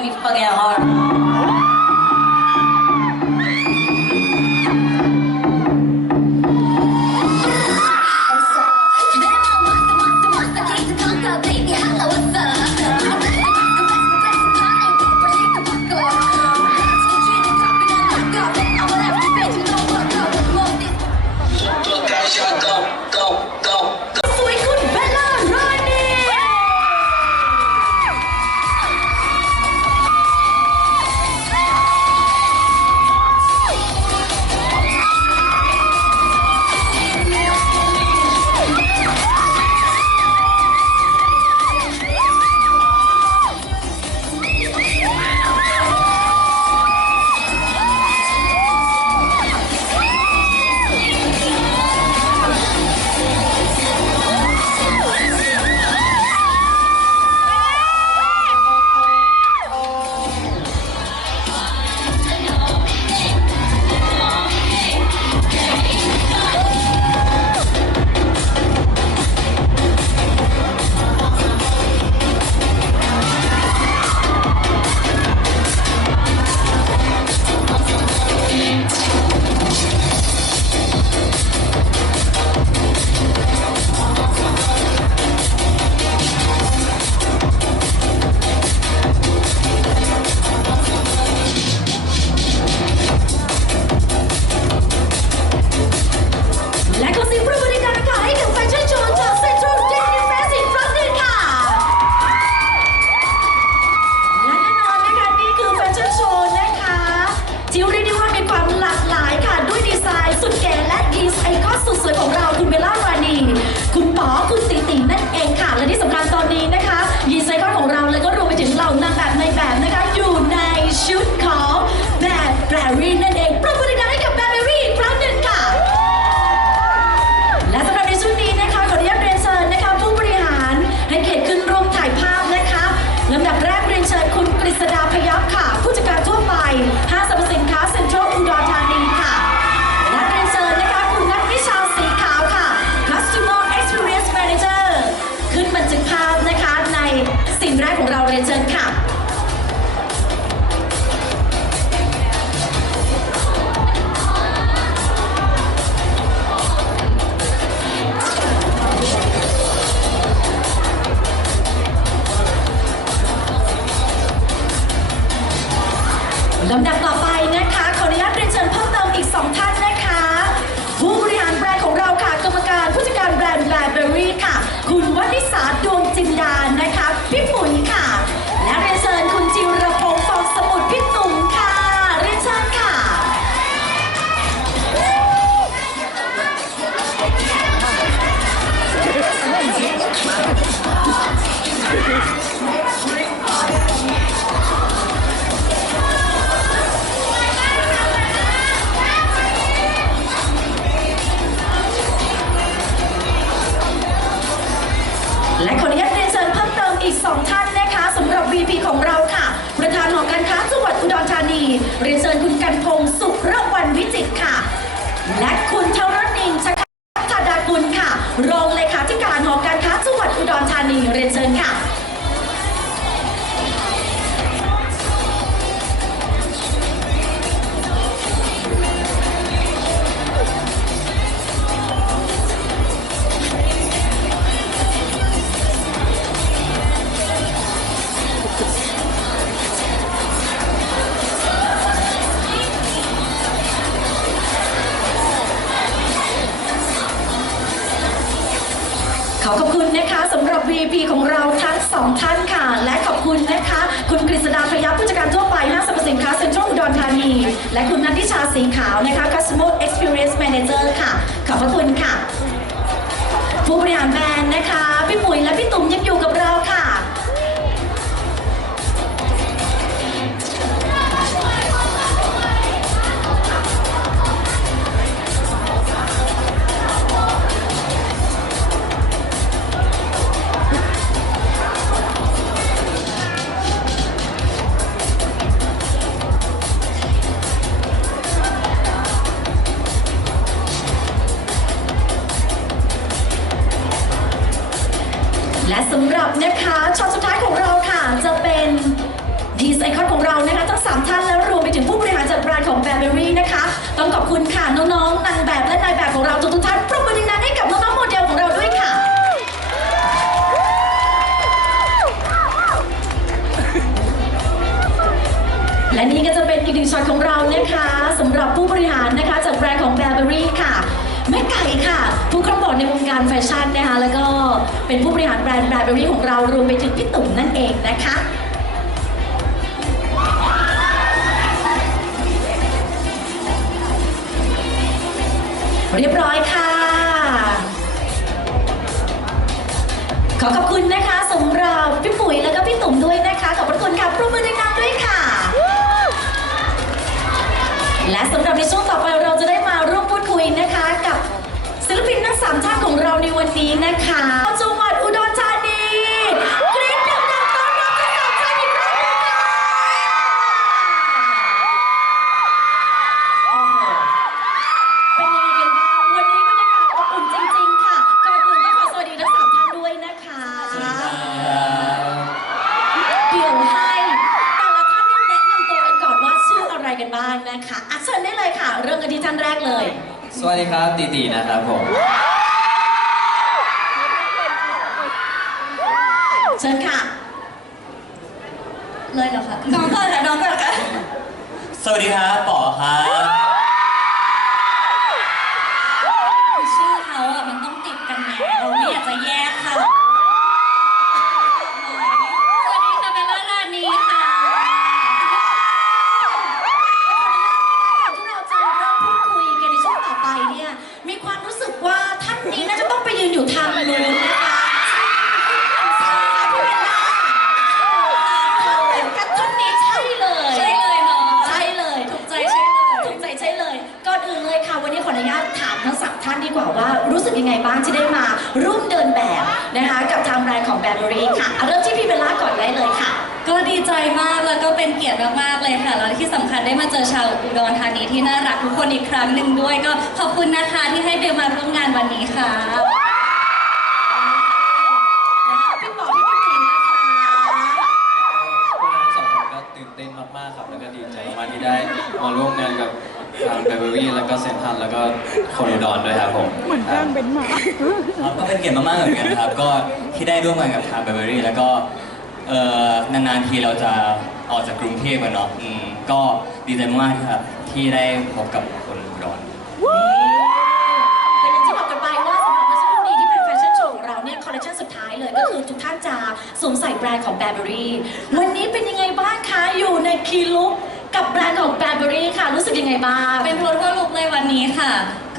we've put. และคุณนัทธิชาสีขาวนะคะ Customer Experience Manager ค่ะ ขอบพระคุณค่ะ ผู้บริหารแบรนด์นะคะ พี่ปุ๋ยและพี่ตุ๋มยังอยู่ นะคะช็อตสุดท้ายของเราค่ะจะเป็นดีไซคอนของเรานะคะทั้งสามท่านแล้วรวมไปถึงผู้บริหารจัดแบรนด์ของ b บ r b e r y นะคะ ต้องขอบคุณค่ะน้องๆนางแบบและนายแบบของเราทุกท่านปรบมือดังๆให้กับน้องๆโมเดลของเราด้วยค่ะ และนี่ก็จะเป็นอีกหนึ่งช็อตของเรานะคะสำหรับผู้บริหารนะคะจากแบรนด์ของ แม่ไก่ค่ะผู้ครองบอดในวงการแฟชั่นนะคะแล้วก็เป็นผู้บริหารแบรนด์ b บ r b e r y ของเรารวมไปถึงพี่ตุ่มนั่นเองนะคะเรียบร้อยค่ะ ขอขอบคุณนะคะสำหรับพี่ปุ๋ยแล้วก็พี่ตุ่มด้วยนะคะ ขอบพระคุณค่ะปรบมือดังๆด้วยค่ะ และสำหรับในช่วงต่อไป ในวันนี้นะคะจังหวัดอุดรธานีกรี๊ดดังๆต้อนรับทั้งสามท่านอีกครั้งหนึ่งค่ะโอ้โหเป็นยังไงกันบ้างวันนี้บรรยากาศอบอุ่นจริง ๆ ค่ะ ก่อนอื่นก็ขอสวัสดีทั้งสามท่านด้วยนะคะ เดี๋ยวให้แต่ละท่านแนะนำตัวกันก่อนว่าชื่ออะไรกันบ้างนะคะอะเชิญได้เลยค่ะ เริ่มกันที่ท่านแรกเลย สวัสดีครับตีตีนะครับผม เชิญค่ะ เลยเหรอคะน้องก่อนค่ะน้องก่อนค่ะ สวัสดีครับป๋อครับางแบรนด์ของแบรนด์บรีค่ะอะ เริ่มที่พี่เบลล่าก่อนได้เลยค่ะ ก็ดีใจมากแล้วก็เป็นเกียรติมากๆเลยค่ะ แล้วที่สำคัญได้มาเจอชาวอุดรธานีที่น่ารักทุกคนอีกครั้งหนึ่งด้วย ก็ขอบคุณนะคะที่ให้เบลมาร่วมงานวันนี้ค่ะ แล้วพี่ป๋อพี่ปิ๊งนะคะ พวกเราทั้งสองคนก็ตื่นเต้นมากๆครับ แล้วก็ดีใจมากที่ได้มาร่วมงานกับ ทางเบเบอรี่แล้วก็เซนทันแล้วก็คนอุดรด้วยครับผมเหมือนแกล้งเป็นหมาครับก็เป็นเกียรติมากๆเหมือนกันนะครับ ก็ที่ได้ร่วมงานกับทางเบเบอรี่แล้วก็เอ่อนานๆทีเราจะออกจากกรุงเทพอะเนาะอืมก็ดีใจมากๆครับที่ได้พบกับคนอุดรก็อย่างที่บอกกันไปว่าสำหรับเมื่อสักครู่นี้ที่เป็นแฟชั่นโชว์ของเราเนี่ยคอลเลคชันสุดท้ายเลยก็คือทุกท่านจะสวมใส่แบรนด์ของแบร์เบอรี่วันนี้เป็นยังไงบ้างคะ อยู่ในคีลุ สึกยังไงบ้าง เป็นโททัลลุกเลยวันนี้ค่ะ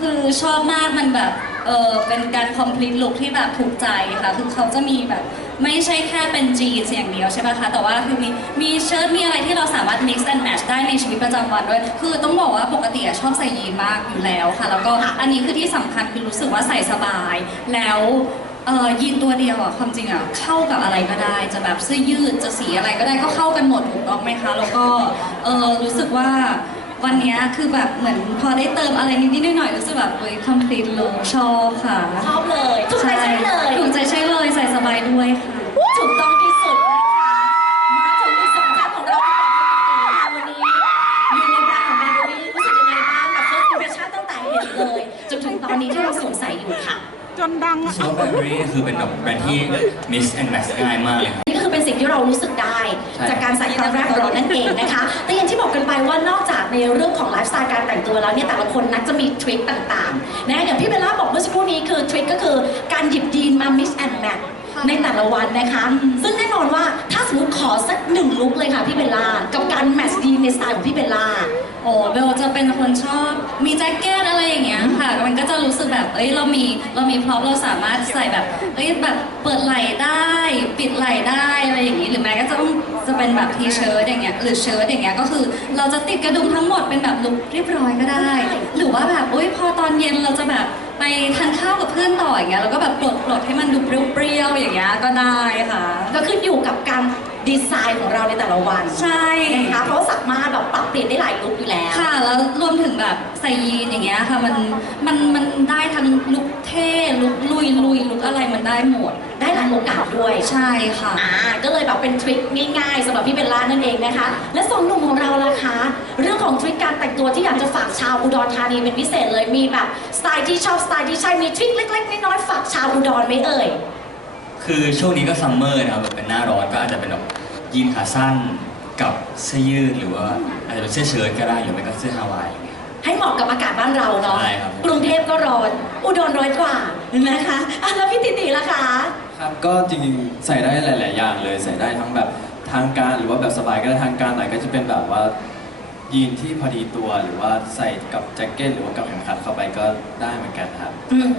คือชอบมากมันแบบ เออเป็นการคอมพลีทลุกที่แบบถูกใจค่ะ คือเขาจะมีแบบไม่ใช่แค่เป็นจีนอย่างเดียวใช่ไหมคะ แต่ว่าคือมีมีเชิ้ตมีอะไรที่เราสามารถ mix and match ได้ในชีวิตประจำวันด้วย คือต้องบอกว่าปกติอะชอบใส่ยีนมากอยู่แล้วค่ะ แล้วก็อันนี้คือที่สำคัญคือรู้สึกว่าใส่สบาย แล้วเอ่อยีนตัวเดียวอะความจริงอะเข้ากับอะไรก็ได้ จะแบบเสื้อยืดจะสีอะไรก็ได้ก็เข้ากันหมดถูกต้องไหมคะ แล้วก็เออรู้สึกว่า วันเนี้ยคือแบบเหมือนพอได้เติมอะไรนิดๆหน่อยๆรู้สึกแบบเฮ้ย complete look ชอบค่ะชอบเลยถูกใจใช่เลยถูกใจใช่เลยใส่สบายด้วยค่ะถูกต้องที่สุดนะคะมาถึงอีกสองท่านของเราที่บอกว่าวันนี้อยู่ในแบรนด์ของแบรนด์เบอรี่รู้สึกยังไงบ้างกับ first impression ตั้งแต่เห็นเลยจนถึงตอนนี้ที่เราสวมใส่อยู่ค่ะจนดังอะ ชอบเบเบอรี่คือเป็นแบบแบรนด์ที่ mix and match ง่ายมากเลยครับนี่ก็คือ เป็นสิ่งที่เรารู้สึกได้ ใช่ จากการใส่ครั้งแรกของเรานั่นเองนะคะ แต่อย่างที่บอกกันไปว่านอกจากในเรื่องของไลฟ์สไตล์การแต่งตัวแล้วเนี่ยแต่ละคนนักจะมีทริคต่างๆนะอย่างพี่เบลล่าบอกเมื่อสักครู่นี้คือทริคก็คือการหยิบยีนมา mix and match ในแต่ละวันนะคะ ซึ่งแน่นอนว่าถ้าสมมติขอสักหนึ่งลุคเลยค่ะพี่เบลล่ากับการแมทช์ยีนในสไตล์ของพี่เบลล่า โอ้เบลจะเป็นคนชอบมีแจ็คเก็ตอะไรอย่างเงี้ยค่ะ มันก็จะรู้สึกแบบเอ้ยเรามีเรามีพร็อพเราสามารถใส่แบบเอ้ยแบบเปิดไหล่ได้ ปิดไหล่ได้อะไรอย่างงี้หรือแม้ก็จะต้อง จะเป็นแบบทีเชิ้ตอย่างเงี้ยหรือเชิ้ตอย่างเงี้ยก็คือ เราจะติดกระดุมทั้งหมดเป็นแบบลุกเรียบร้อยก็ได้ หรือว่าแบบอุ้ยพอตอนเย็นเราจะแบบไปทานข้าวกับเพื่อนต่ออย่างเงี้ยเราก็แบบปลดปลดให้มันดูเปรี้ยวๆอย่างเงี้ยก็ได้ค่ะ ก็ขึ้นอยู่กับการ ดีไซน์ของเราในแต่ละวันใช่ นะคะเพราะว่าสามารถแบบปรับเปลี่ยนได้หลายลุคอยู่แล้ว ค่ะ แล้วรวมถึงแบบใส่ยีนอย่างเงี้ยค่ะ มัน มัน มันได้ทั้งลุคเท่ลุคลุยลุยลุคอะไรมันได้หมด ได้หลายโอกาสด้วย ใช่ค่ะ อ่าก็เลยแบบเป็นทริคง่ายๆสำหรับพี่เบลล่านั่นเองนะคะ และสองหนุ่มของเราล่ะคะ เรื่องของทริคการแต่งตัวที่อยากจะฝากชาวอุดรธานีเป็นพิเศษเลยมีแบบสไตล์ที่ชอบสไตล์ที่ใช่มีทริคเล็กๆน้อยๆฝากชาวอุดรไหมเอ่ย คือช่วงนี้ก็ซัมเมอร์นะครับแบบเป็นหน้าร้อนก็อาจจะเป็นแบบยีนขาสั้นกับเสื้อยืดหรือว่าอาจจะเป็นเสื้อเชิ้ตก็ได้หรือไม่ก็เสื้อฮาวายอย่างเงี้ยให้เหมาะกับอากาศบ้านเราเนาะ ใช่ครับ กรุงเทพก็ร้อน อุดรร้อนกว่านะคะอะแล้วพี่ติติล่ะคะ ครับก็จริงๆใส่ได้หลาย ๆ อย่างเลย ใส่ได้ทั้งแบบทางการหรือว่าแบบสบายก็ได้ทางการหน่อยก็จะเป็นแบบว่ายีนที่พอดีตัวหรือว่าใส่กับแจ็คเก็ตหรือว่ากับเข็มขัดเข้าไปก็ได้เหมือนกันครับ อืม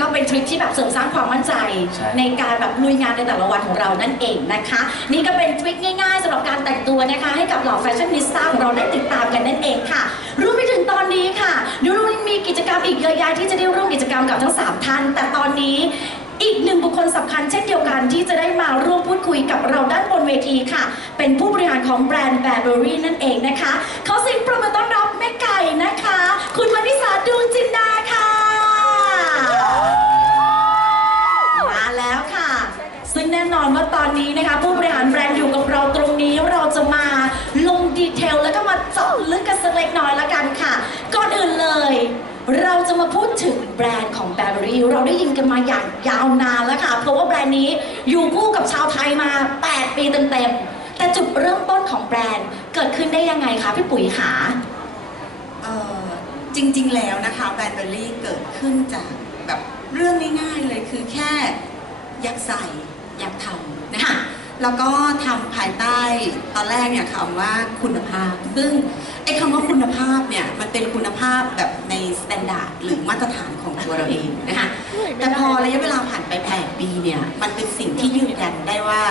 ก็เป็นทริคที่แบบเสริมสร้างความมั่นใจใช่ ในการแบบลุยงานในแต่ละวันของเรานั่นเองนะคะ นี่ก็เป็นทริคง่ายๆสำหรับการแต่งตัวนะคะ ให้กับเหล่าแฟชั่นนิสต้าของเราได้ติดตามกันนั่นเองค่ะรวมไปถึงตอนนี้ค่ะเดี๋ยวเรายังมีกิจกรรมอีกเยอะแยะที่จะได้ร่วมกิจกรรมกับทั้งสามท่านแต่ตอนนี้ อีกหนึ่งบุคคลสำคัญเช่นเดียวกันที่จะได้มาร่วมพูดคุยกับเราด้านบนเวทีค่ะ เป็นผู้บริหารของแบรนด์ Burberry นั่นเองนะคะขอเสียงปรบมือต้อนรับ น่นอนว่าตอนนี้นะคะผู้บริหารแบรนด์อยู่กับเราตรงนี้เราจะมาลงดีเทลแล้วก็มาเจาะลึกกันสักเล็กน้อยละกันค่ะ ก่อนอื่นเลย เราจะมาพูดถึงแบรนด์ของ Burberry เราได้ยินกันมาอย่างยาวนานแล้วค่ะ เพราะว่าแบรนด์นี้อยู่คู่กับชาวไทยมา 8 ปีเต็มๆแต่จุดเริ่มต้นของแบรนด์เกิดขึ้นได้ยังไงคะพี่ปุ๋ยขาเออจริงๆ แล้วนะคะแบรนด์เบอรี่เกิดขึ้นจากแบบเรื่องง่ายๆเลยคือแค่อยากใส่ ยากทำนะคะค่ะแล้วก็ทำภายใต้ตอนแรกเนี่ยคำว่าคุณภาพ ซึ่งไอ้คำว่าคุณภาพเนี่ยมันเป็นคุณภาพแบบในสแตนดาร์ดหรือมาตรฐานของตัวเราเองนะคะแต่พอระยะเวลาผ่านไป8ปีเนี่ยมันเป็นสิ่งที่ยืนยันได้ว่า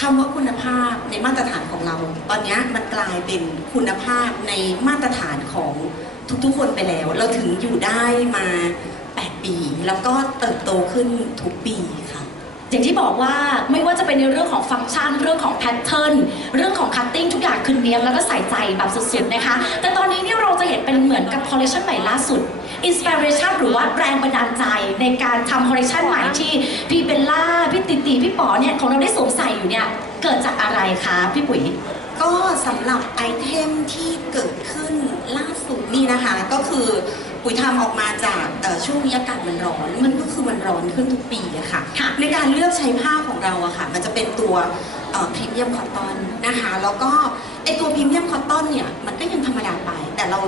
คำว่าคุณภาพในมาตรฐานของเรา ตอนเนี้ยมันกลายเป็นคุณภาพในมาตรฐานของทุกๆคนไปแล้ว เราถึงอยู่ได้มา 8 ปี แล้วก็เติบโตขึ้นทุกปีค่ะ อย่างที่บอกว่าไม่ว่าจะเป็นในเรื่องของฟังก์ชัน เรื่องของแพทเทิร์นเรื่องของคัตติ้งทุกอย่างคือเนียนแล้วก็ใส่ใจแบบสุดๆนะคะ แต่ตอนนี้เนี่ยเราจะเห็นเป็นเหมือนกับคอลเลคชันใหม่ล่าสุดอินสปิเรชันหรือว่าแรงบันดาลใจในการทำคอลเลคชันใหม่ที่พี่เบลล่าพี่ติติพี่ป๋อเนี่ยของเราได้สวมใส่อยู่เนี่ยเกิดจากอะไรคะพี่ปุ๋ยก็สำหรับไอเทมที่เกิดขึ้นล่าสุดนี่นะคะก็คือ ปุ๋ยทำออกมาจากเอ่อช่วงนี้อากาศมันร้อนมันก็คือมันร้อนขึ้นทุกปีอะค่ะค่ะในการเลือกใช้ผ้าของเราอะค่ะ มันจะเป็นตัวพรีเมียมคอตตอนนะคะ แล้วก็ไอตัวพรีเมียมคอตตอนเนี่ยมันก็ยังธรรมดาไป แต่เรา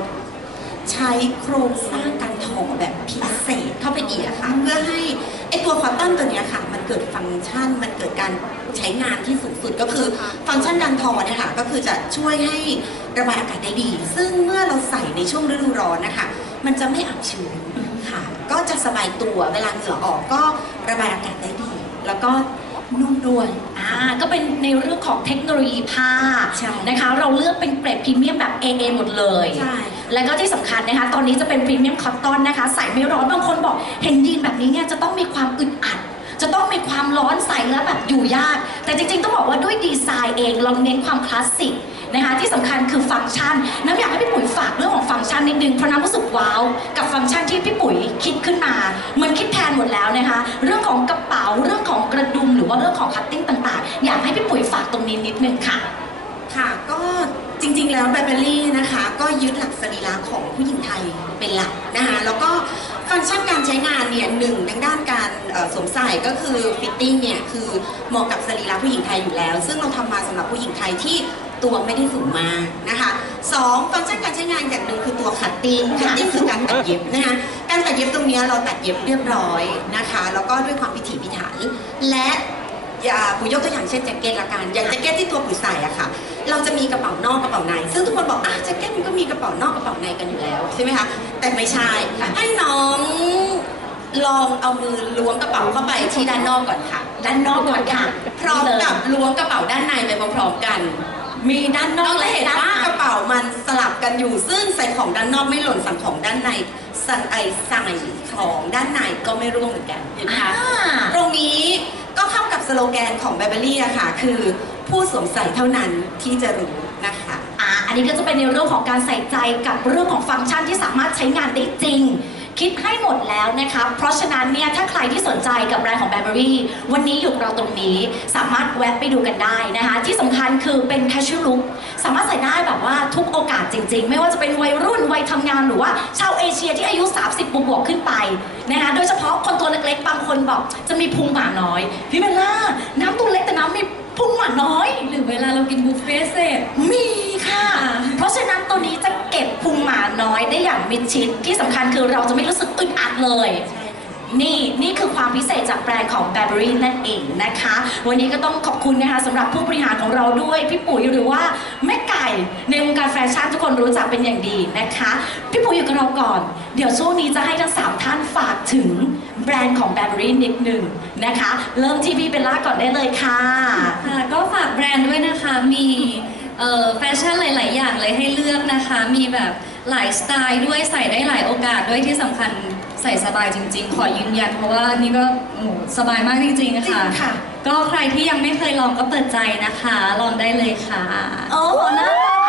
ใช้โครงสร้างการทอแบบพิเศษเข้าไปอีกอะค่ะ เพื่อให้ไอตัวคอตตอนตัวเนี้ยค่ะ มันเกิดฟังก์ชันมันเกิดการใช้งานที่สูงสุดก็คือฟังก์ชันการทอเนี่ยค่ะก็คือจะช่วยให้ระบายอากาศได้ดี ซึ่งเมื่อเราใส่ในช่วงฤดูร้อนนะคะ มันจะไม่อับชื้นค่ะ ก็จะสบายตัวเวลาเหงื่อออกก็ระบายอากาศได้ดี แล้วก็นุ่มด้วย อ่า ก็เป็นในเรื่องของเทคโนโลยีผ้าใช่นะคะ เราเลือกเป็นเกรดพรีเมียมแบบ AA หมดเลย ใช่ แล้วก็ที่สำคัญนะคะ ตอนนี้จะเป็นพรีเมียมคอตตอนนะคะ ใส่ไม่ร้อน บางคนบอกเห็นยีนแบบนี้เนี่ยจะต้องมีความอึดอัด จะต้องมีความร้อนใส่แล้วแบบอยู่ยาก แต่จริงๆ ต้องบอกว่าด้วยดีไซน์เอง เราเน้นความคลาสสิก นะคะที่สำคัญคือฟังก์ชัน น้ำอยากให้พี่ปุ๋ยฝากเรื่องของฟังก์ชันนิดนึงเพราะน้ำรู้สึกว้าวกับฟังก์ชันที่พี่ปุ๋ยคิดขึ้นมาเหมือนคิดแทนหมดแล้วนะคะ เรื่องของกระเป๋าเรื่องของกระดุมหรือว่าเรื่องของคัตติ้งต่าง ๆ อยากให้พี่ปุ๋ยฝากตรงนี้นิดนึงค่ะ ค่ะก็จริงๆ แล้วแบเบอรี่นะคะ ก็ยึดหลักสรีระของผู้หญิงไทยเป็นหลักนะคะแล้วก็ฟังก์ชันการใช้งานเนี่ยหนึ่งทางด้านการสวมใส่ก็คือฟิตติ้งเนี่ยคือเหมาะกับสรีระผู้หญิงไทยอยู่แล้ว ซึ่งเราทำมาสำหรับผู้หญิงไทยที่ ตัวไม่ได้สูงมากนะคะสองฟังก์ชันการใช้งานอย่างหนึ่งคือตัวคัตติ้งคัตติ้งคือการตัดเย็บนะคะการตัดเย็บตรงเนี้ยเราตัดเย็บเรียบร้อยนะคะ แล้วก็ด้วยความพิถีพิถันและอย่าปุ๋ยยกตัวอย่างเช่นแจ็คเก็ตละกันอย่างแจ็คเก็ตที่ตัวปุ๋ยใส่อะค่ะ เราจะมีกระเป๋านอกกระเป๋าใน ซึ่งทุกคนบอกอะแจ็คเก็ตมันก็มีกระเป๋านอกกระเป๋าในกันอยู่แล้วใช่ไหมคะแต่ไม่ใช่ให้น้องลองเอามือล้วงกระเป๋าเข้าไปที่ด้านนอกก่อนค่ะ ด้านนอกก่อนค่ะ พร้อมกับล้วงกระเป๋าด้านในไปพร้อมๆกัน มีด้านนอเรากจะและเห็นด้านว่าในกระเป๋ามันสลับกันอยู่ ซึ่งใส่ของด้านนอกไม่หล่นสั่งของด้านในสั่งไอใส่ของด้านในก็ไม่ร่วงเหมือนกันเห็นไหมคะอ่าตรงนี้ก็เข้ากับสโลแกนของแบเบอรี่อะค่ะ คือผู้สวมใส่เท่านั้นที่จะรู้นะคะ อ่าอันนี้ก็จะเป็นในเรื่องของการใส่ใจกับเรื่องของฟังก์ชันที่สามารถใช้งานได้จริง คิดให้หมดแล้วนะคะ เพราะฉะนั้นเนี่ยถ้าใครที่สนใจกับแบรนด์ของ Burberry วันนี้อยู่กับเราตรงนี้สามารถแวะไปดูกันได้นะคะ ที่สำคัญคือเป็น casual look สามารถใส่ได้แบบว่าทุกโอกาสจริง ๆ ไม่ว่าจะเป็นวัยรุ่นวัยทำงานหรือว่าชาวเอเชียที่อายุ 30 บวกๆขึ้นไปนะคะโดยเฉพาะคนตัวเล็กๆบางคนบอกจะมีพุงหมาน้อยพี่เบลล่าน้ำตัวเล็กแต่น้ำมี พุงหมาน้อย หรือเวลาเรากินบุฟเฟ่ต์เสร็จ มีค่ะ เพราะฉะนั้นตัวนี้จะเก็บพุงหมาน้อยได้อย่างมิดชิด ที่สำคัญคือเราจะไม่รู้สึกอึดอัดเลย นี่นี่คือความพิเศษจากแบรนด์ของ b u r b e r y นั่นเองนะคะ วันนี้ก็ต้องขอบคุณนะคะสำหรับผู้บริหารของเราด้วย พี่ปุ๋ยหรือว่าแม่ไก่ในวงการแฟชั่นทุกคนรู้จักเป็นอย่างดีนะคะ พี่ปุ๋ยอยู่กับเราก่อน เดี๋ยวช่วงนี้จะให้ทั้งสามท่านฝากถึง แบรนด์ของ Burberry นิดหนึ่งนะคะ เริ่มที่พี่เบลล่าก่อนได้เลยค่ะ ค่ะก็ฝากแบรนด์ด้วยนะคะมีเอ่อแฟชั่นหลาย ๆ อย่างเลยให้เลือกนะคะ มีแบบหลายสไตล์ด้วยใส่ได้หลายโอกาสด้วยที่สำคัญใส่สบายจริง ๆ ขอยืนยันเพราะว่านี่ก็โอ้โหสบายมากจริง ๆ ค่ะจริงค่ะ ก็ใครที่ยังไม่เคยลองก็เปิดใจนะคะ ลองได้เลยค่ะ โอ้โหน่ารัก